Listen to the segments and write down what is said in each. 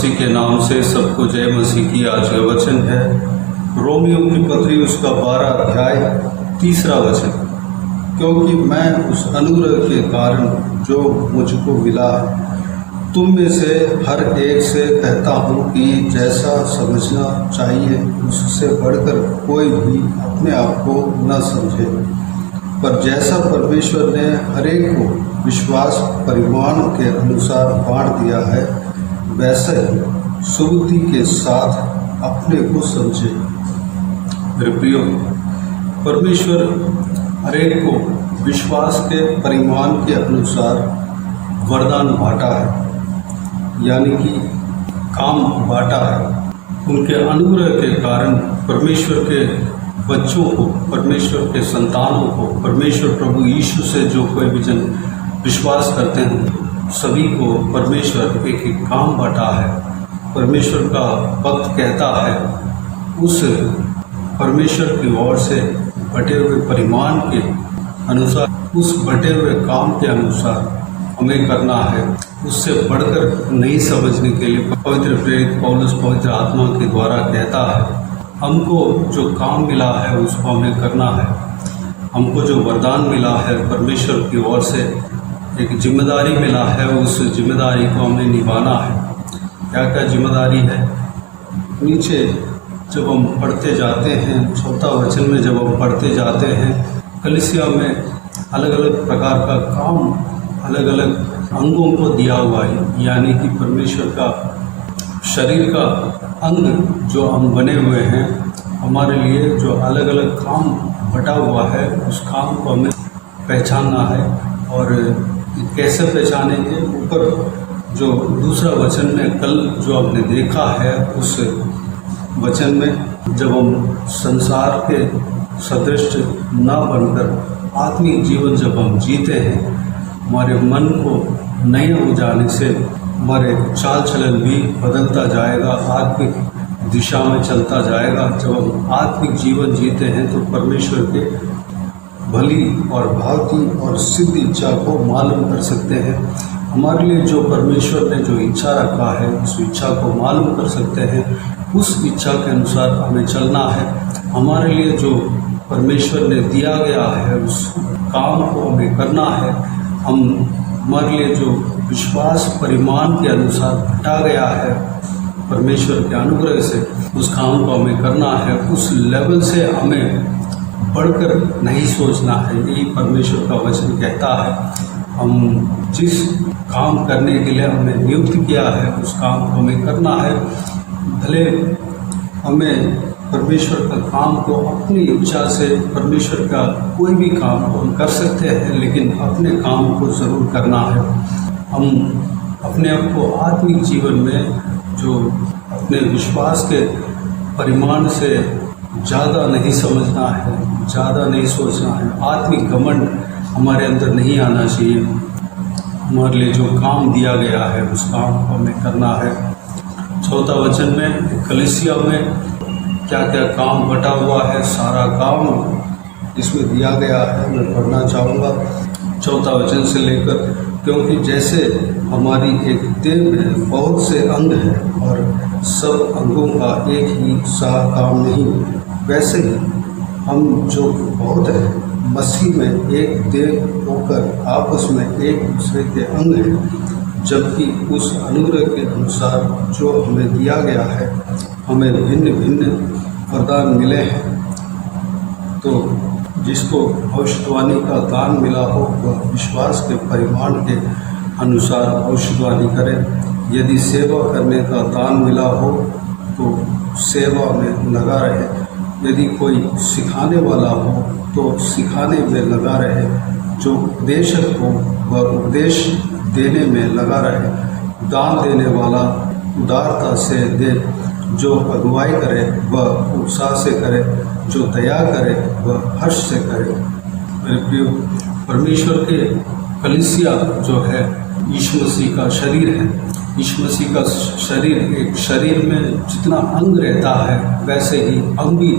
मसीह के नाम से सबको जय मसीह की। आज का वचन है रोमियो की पत्री उसका 12 अध्याय 3 वचन। क्योंकि मैं उस अनुग्रह के कारण जो मुझको मिला तुम में से हर एक से कहता हूँ कि जैसा समझना चाहिए उससे बढ़कर कोई भी अपने आप को न समझे, पर जैसा परमेश्वर ने हर एक को विश्वास परिमाण के अनुसार बांट दिया है वैसे सुबुद्धि के साथ अपने को समझे। मेरे प्रियो, परमेश्वर हर एक को विश्वास के परिमाण के अनुसार वरदान बांटा है, यानी कि काम बांटा है। उनके अनुग्रह के कारण परमेश्वर के बच्चों को, परमेश्वर के संतानों को, परमेश्वर प्रभु यीशु से जो कोई भी जन विश्वास करते हैं सभी को परमेश्वर एक एक काम बांटा है। परमेश्वर का भक्त कहता है उस परमेश्वर की ओर से बटे हुए परिमाण के अनुसार, उस बटे हुए काम के अनुसार हमें करना है। उससे बढ़कर नहीं समझने के लिए पवित्र प्रेरित पौलुस पवित्र आत्मा के द्वारा कहता है हमको जो काम मिला है उसको हमें करना है। हमको जो वरदान मिला है परमेश्वर की ओर से, एक जिम्मेदारी मिला है, उस जिम्मेदारी को हमें निभाना है। क्या क्या जिम्मेदारी है? नीचे जब हम पढ़ते जाते हैं, 4 वचन में जब हम पढ़ते जाते हैं, कलीसिया में अलग अलग प्रकार का काम अलग अलग अंगों को दिया हुआ है, यानी कि परमेश्वर का शरीर का अंग जो हम बने हुए हैं, हमारे लिए जो अलग अलग काम बटा हुआ है उस काम को हमें पहचानना है। और कैसे पहचानेंगे? ऊपर जो दूसरा वचन में कल जो हमने देखा है उस वचन में, जब हम संसार के सदृश न बनकर आत्मिक जीवन जब हम जीते हैं, हमारे मन को नए हो जाने से हमारे चाल चलन भी बदलता जाएगा, आत्मिक दिशा में चलता जाएगा। जब हम आत्मिक जीवन जीते हैं तो परमेश्वर के भली और भावती और सिद्ध इच्छा को मालूम कर सकते हैं। हमारे लिए जो परमेश्वर ने जो इच्छा रखा है उस इच्छा को मालूम कर सकते हैं। उस इच्छा के अनुसार हमें चलना है। हमारे लिए जो परमेश्वर ने दिया गया है उस काम को हमें करना है। हमारे लिए जो विश्वास परिमाण के अनुसार घटा गया है परमेश्वर के अनुग्रह से, उस काम को हमें करना है। उस लेवल से हमें बढ़कर नहीं सोचना है। यही परमेश्वर का वचन कहता है। हम जिस काम करने के लिए हमें नियुक्त किया है उस काम को हमें करना है। भले हमें परमेश्वर का काम को अपनी इच्छा से, परमेश्वर का कोई भी काम को हम कर सकते हैं, लेकिन अपने काम को ज़रूर करना है। हम अपने आप को आत्मिक जीवन में जो अपने विश्वास के परिमाण से ज़्यादा नहीं समझना है, ज़्यादा नहीं सोचना है। आत्मिक घमंड हमारे अंदर नहीं आना चाहिए। हमारे लिए जो काम दिया गया है उस काम को हमें करना है। 4 वचन में कलीसिया में क्या क्या काम बटा हुआ है, सारा काम इसमें दिया गया है। मैं पढ़ना चाहूँगा 4 वचन से लेकर, क्योंकि जैसे हमारी एक देह में बहुत से अंग हैं और सब अंगों का एक ही सा काम नहीं, वैसे ही हम जो बहुत हैं मसीह में एक देह होकर आपस में एक दूसरे के अंग हैं। जबकि उस अनुग्रह के अनुसार जो हमें दिया गया है, हमें भिन्न भिन्न वरदान मिले हैं। तो जिसको भविष्यवाणी का दान मिला हो वह विश्वास के परिमाण के अनुसार भविष्यवाणी करे। यदि सेवा करने का दान मिला हो तो सेवा में लगा रहे। यदि कोई सिखाने वाला हो तो सिखाने में लगा रहे। जो उपदेशक हो वह उपदेश देने में लगा रहे। दान देने वाला उदारता से दे। जो अगुवाई करे वह उत्साह से करे। जो दया करे वह हर्ष से करे। मेरे प्रियो, परमेश्वर के कलीसिया जो है यीशु मसीह का शरीर है। यीशु मसीह का शरीर, एक शरीर में जितना अंग रहता है वैसे ही हम भी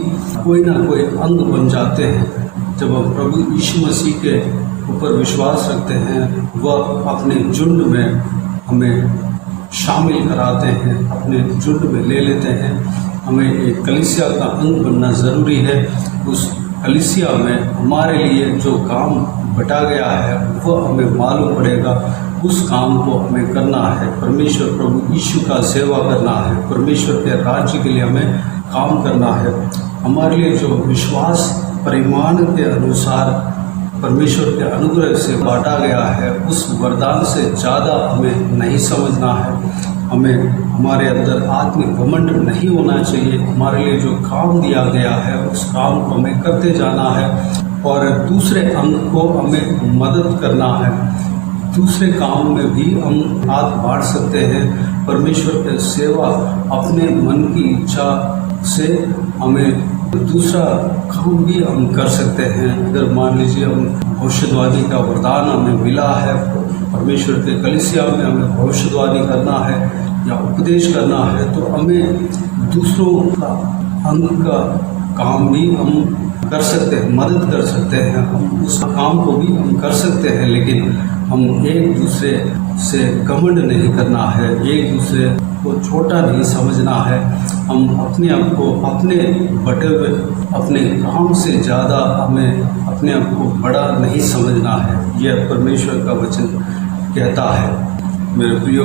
कोई ना कोई अंग बन जाते हैं। जब हम प्रभु यीशु मसीह के ऊपर विश्वास रखते हैं वह अपने झुंड में हमें शामिल कराते हैं, अपने झुंड में ले लेते हैं। हमें एक कलीसिया का अंग बनना ज़रूरी है। उस कलीसिया में हमारे लिए जो काम बटा गया है वह हमें मालूम पड़ेगा। उस काम को हमें करना है, परमेश्वर प्रभु यीशु का सेवा करना है, परमेश्वर के राज्य के लिए हमें काम करना है। हमारे लिए जो विश्वास परिमाण के अनुसार परमेश्वर के अनुग्रह से बांटा गया है, उस वरदान से ज़्यादा हमें नहीं समझना है। हमें हमारे अंदर आत्मिक घमंड नहीं होना चाहिए। हमारे लिए जो काम दिया गया है उस काम को हमें करते जाना है और दूसरे अंग को हमें मदद करना है। दूसरे काम में भी हम हाथ बांट सकते हैं। परमेश्वर की सेवा अपने मन की इच्छा से हमें दूसरा काम भी हम कर सकते हैं। अगर मान लीजिए हम भविष्यवाणी का वरदान हमें मिला है, परमेश्वर के कलीसिया में हमें भविष्यवाणी करना है या उपदेश करना है, तो हमें दूसरों का अंग का काम भी हम कर सकते हैं, मदद कर सकते हैं। हम उस काम को भी हम कर सकते हैं, लेकिन हम एक दूसरे से घमंड नहीं करना है, एक दूसरे को छोटा नहीं समझना है। हम अपने आप को अपने बटे हुए अपने काम से ज़्यादा हमें अपने आप को बड़ा नहीं समझना है। यह परमेश्वर का वचन कहता है। मेरे प्रियो,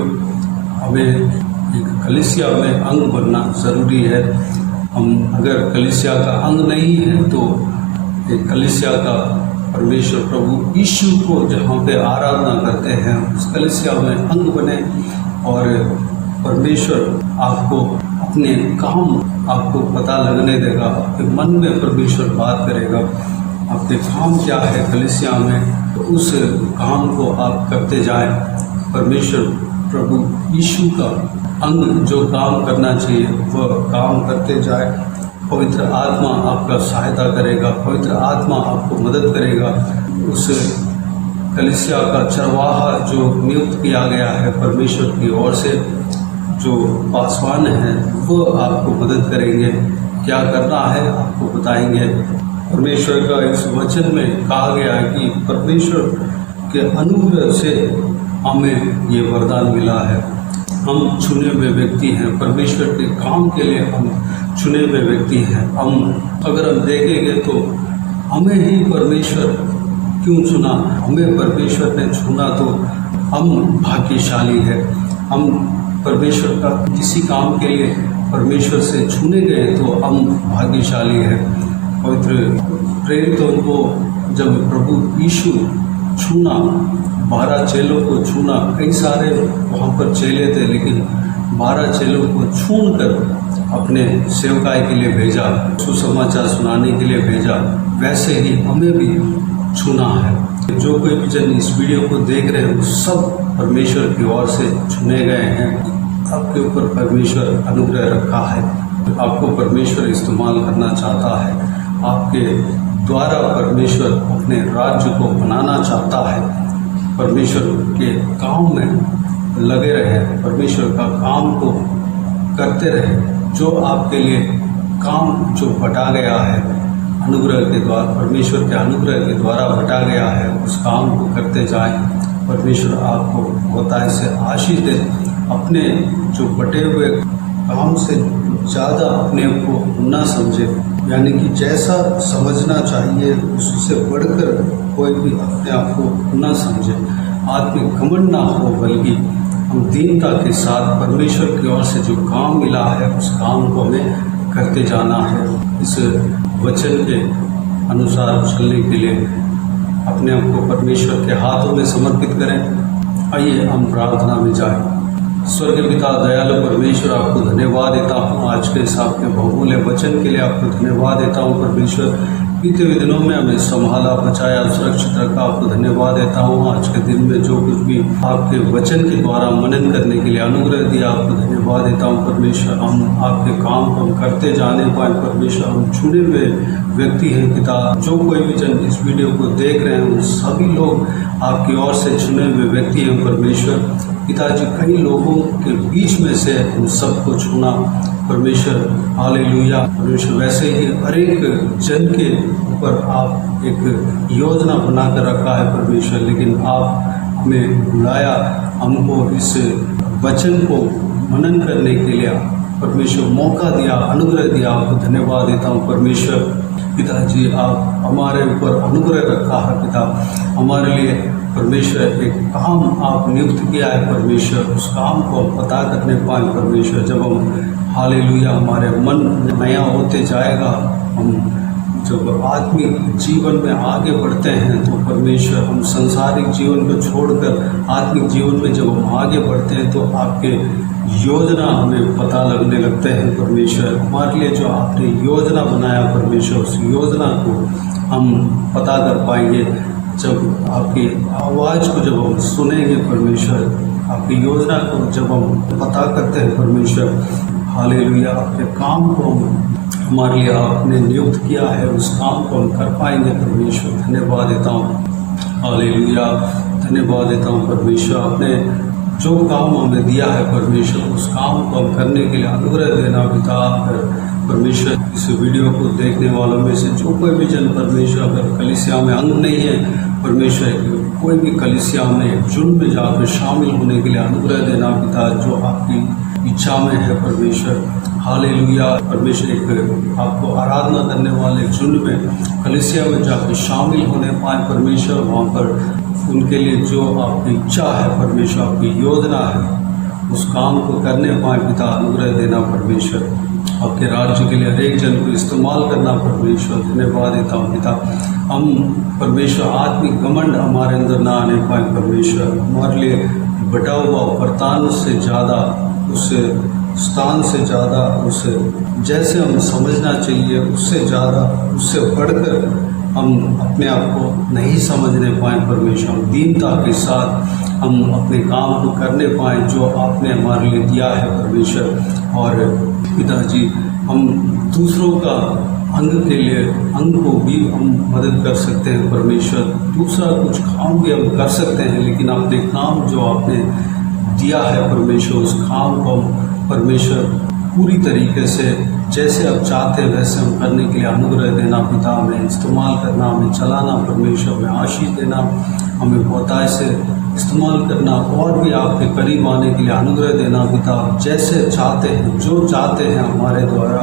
हमें एक कलीसिया में अंग बनना ज़रूरी है। हम अगर कलीसिया का अंग नहीं है तो एक कलीसिया का परमेश्वर प्रभु यीशु को जहाँ पे आराधना करते हैं उस कलीसिया में अंग बने और परमेश्वर आपको अपने काम आपको पता लगने देगा। आपके मन में परमेश्वर बात करेगा, आपके काम क्या है कलीसिया में, तो उस काम को आप करते जाएं। परमेश्वर प्रभु यीशु का अंग जो काम करना चाहिए वह काम करते जाए। पवित्र आत्मा आपका सहायता करेगा, पवित्र आत्मा आपको मदद करेगा। उस कलीसिया का चरवाहा जो नियुक्त किया गया है परमेश्वर की ओर से, जो पासवान हैं वो आपको मदद करेंगे। क्या करना है आपको बताएंगे। परमेश्वर का इस वचन में कहा गया है कि परमेश्वर के अनुग्रह से हमें ये वरदान मिला है। हम चुने हुए व्यक्ति हैं, परमेश्वर के काम के लिए हम चुने हुए व्यक्ति हैं। अगर हम देखेंगे तो हमें ही परमेश्वर क्यों चुना, हमें परमेश्वर ने चुना तो हम भाग्यशाली है। हम परमेश्वर का किसी काम के लिए परमेश्वर से चुने गए तो हम भाग्यशाली हैं। पवित्र प्रेरितों को जब प्रभु यीशु छूना, 12 चेलों को छूना, कई सारे वहाँ पर चेले थे लेकिन 12 चेलों को छूकर अपने सेवकाई के लिए भेजा, सुसमाचार सुनाने के लिए भेजा। वैसे ही हमें भी छूना है। जो कोई भी जन इस वीडियो को देख रहे हैं वो सब परमेश्वर की ओर से चुने गए हैं। आपके ऊपर परमेश्वर अनुग्रह रखा है, आपको परमेश्वर इस्तेमाल करना चाहता है। आपके द्वारा परमेश्वर अपने राज्य को बनाना चाहता है। परमेश्वर के काम में लगे रहे, परमेश्वर का काम को करते रहे। जो आपके लिए काम जो बटा गया है अनुग्रह के द्वारा, परमेश्वर के अनुग्रह के द्वारा बटा गया है, उस काम को करते जाएं। परमेश्वर आपको बहुतायत से आशीष दे। अपने जो बटे हुए काम से ज़्यादा अपने को न समझे, यानी कि जैसा समझना चाहिए उससे बढ़कर कोई भी अपने आप को न समझे, आत्मिक घमंड ना हो, बल्कि हम दीनता के साथ परमेश्वर की ओर से जो काम मिला है उस काम को हमें करते जाना है। इस वचन के अनुसार चलने के लिए अपने आप को परमेश्वर के हाथों में समर्पित करें। आइए हम प्रार्थना में जाएं। स्वर्गीय पिता दयालु परमेश्वर, आपको धन्यवाद देता हूँ आज के इस आपके बहुमूल्य वचन के लिए। आपको धन्यवाद देता हूँ परमेश्वर, बीते हुए दिनों में हमें संभाला, बचाया, सुरक्षित रखा। आपको धन्यवाद देता हूँ आज के दिन में जो कुछ भी आपके वचन के द्वारा मनन करने के लिए अनुग्रह दिया। आपको धन्यवाद देता हूँ परमेश्वर, हम आपके काम को हम करते जाने पाए। परमेश्वर, हम छुने हुए व्यक्ति हैं पिता। जो कोई भी जन इस वीडियो को देख रहे हैं उन सभी लोग आपकी ओर से चुने हुए व्यक्ति हैं परमेश्वर। पिताजी, कई लोगों के बीच में से उन सबको चुना परमेश्वर। हालेलुया परमेश्वर। वैसे ही हर एक जन के ऊपर आप एक योजना बना कर रखा है परमेश्वर, लेकिन आप हमें बुलाया, हमको इस वचन को मनन करने के लिए परमेश्वर मौका दिया, अनुग्रह दिया। आपको धन्यवाद देता हूँ परमेश्वर। पिताजी, आप हमारे ऊपर अनुग्रह रखा है पिता, हमारे लिए परमेश्वर एक काम आप नियुक्त किया है परमेश्वर, उस काम को हम पता करने पाए परमेश्वर। जब हम हालेलुया हमारे मन नया होते जाएगा, हम जब आत्मिक जीवन में आगे बढ़ते हैं तो परमेश्वर हम संसारिक जीवन को छोड़कर आत्मिक जीवन में जब हम आगे बढ़ते हैं तो आपके योजना हमें पता लगने लगते हैं परमेश्वर। हमारे लिए जो आपने योजना बनाया परमेश्वर, उस योजना को हम पता कर पाएंगे जब आपकी आवाज़ को जब हम सुनेंगे परमेश्वर, आपकी योजना को जब हम पता करते हैं परमेश्वर। हालेलुया, आपके काम को हमारे लिए आपने नियुक्त किया है, उस काम को हम कर पाएंगे परमेश्वर। धन्यवाद देता हूँ, हालेलुया, धन्यवाद देता हूँ परमेश्वर। आपने जो काम हमें दिया है परमेश्वर, उस काम को हम करने के लिए अनुग्रह देना पिता परमेश्वर। इस वीडियो को देखने वालों में से जो कोई भी जन परमेश्वर अगर कलीसिया में अंग नहीं है परमेश्वर, कोई भी कलीसिया में जुन में जाकर शामिल होने के लिए अनुग्रह देना पिता, जो आपकी इच्छा में है परमेश्वर। हालेलुया परमेश्वर, एक आपको आराधना करने वाले झुंड में कलीसिया में जाकर शामिल होने पाए परमेश्वर। वहाँ पर उनके लिए जो आपकी इच्छा है परमेश्वर, आपकी योजना है, उस काम को करने पाए पिता, अनुग्रह देना परमेश्वर। आपके राज्य के लिए हर एक जन को इस्तेमाल करना परमेश्वर। धन्यवाद देता हूँ पिता। हम परमेश्वर आत्मिक घमंड हमारे अंदर ना आने पाए परमेश्वर। हमारे लिए बटा हुआ वरदान से ज़्यादा, उससे स्थान से ज़्यादा, उसे जैसे हम समझना चाहिए उससे ज़्यादा, उससे बढ़कर हम अपने आप को नहीं समझने पाए परमेश्वर। दीनता के साथ हम अपने काम को करने पाए जो आपने हमारे लिए दिया है परमेश्वर। और पिताजी, हम दूसरों का अंग के लिए अंग को भी हम मदद कर सकते हैं परमेश्वर। दूसरा कुछ काम भी हम कर सकते हैं, लेकिन अपने काम जो आपने दिया है परमेश्वर, उस काम को हम परमेश्वर पूरी तरीके से जैसे आप चाहते हैं वैसे हम करने के लिए अनुग्रह देना पिता। हमें इस्तेमाल करना, हमें चलाना परमेश्वर, हमें आशीष देना, हमें बहुतायत से इस्तेमाल करना और भी आपके करीब आने के लिए अनुग्रह देना पिता। जैसे चाहते हैं, जो चाहते हैं हमारे द्वारा,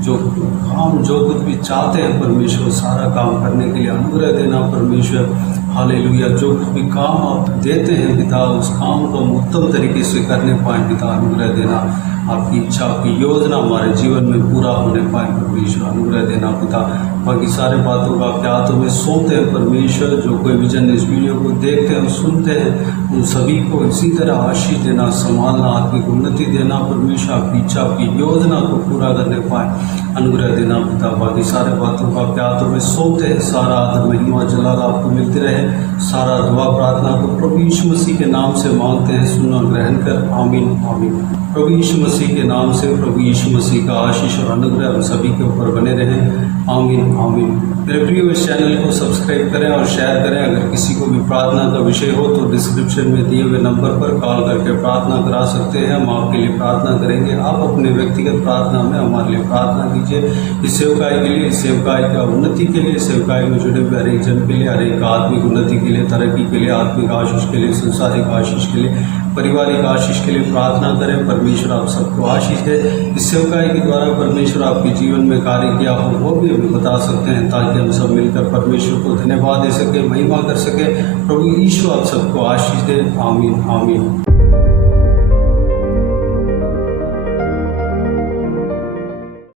जो काम जो कुछ भी चाहते हैं परमेश्वर, सारा काम करने के लिए अनुग्रह देना परमेश्वर। हालेलुया, जो कुछ भी काम आप देते हैं पिता, उस काम को हम उत्तम तरीके से करने पाए पिता, अनुग्रह देना। आपकी इच्छा, आपकी योजना हमारे जीवन में पूरा होने पाए परमेश्वर, अनुग्रह देना पिता। बाकी सारे बातों को आपके हाथों में सौंपते हैं परमेश्वर। जो कोई भी जन इस वीडियो को देखते हैं और सुनते हैं, उन सभी को इसी तरह आशीष देना, संभालना, आत्मिक उन्नति देना परमेश्वर। आपकी इच्छा, आपकी योजना को पूरा करने पाए अनुग्रह देना पिता। बाकी सारे बातों को आपके हाथों में सौंपते हैं। सारा आदर, महिमा, जलाल आपको मिलते रहे। सारा दुआ प्रार्थना को प्रभु यीशु मसीह के नाम से मांगते हैं, सुन और ग्रहण कर, आमीन आमीन। प्रभु यीशु मसीह के नाम से प्रभु यीशु मसीह का आशीष और अनुग्रह हम सभी के ऊपर बने रहें, आमीन आमीन। मेरे प्रिय, इस चैनल को सब्सक्राइब करें और शेयर करें। अगर किसी को भी प्रार्थना का विषय हो तो डिस्क्रिप्शन में दिए हुए नंबर पर कॉल करके प्रार्थना करा सकते हैं। हम आपके लिए प्रार्थना करेंगे। आप अपने व्यक्तिगत प्रार्थना में हमारे लिए प्रार्थना कीजिए। इस सेवकाई के लिए, इस सेवकाई का उन्नति के लिए, सेवकाई में जुड़े हुए हर एक जन के लिए, हर एक आत्मिक उन्नति के लिए, तरक्की के लिए, आत्मिक आशीष के लिए, संसारिक आशीष के लिए, पारिवारिक आशीष के लिए प्रार्थना करें। परमेश्वर आप सबको आशीष दे। इस सेवकाई के द्वारा परमेश्वर आपके जीवन में कार्य किया हो वो भी हमें बता सकते हैं, ताकि हम सब मिलकर परमेश्वर को धन्यवाद दे सके, महिमा कर सके। प्रभु यीशु आप सबको आशीष दे, आमीन आमीन।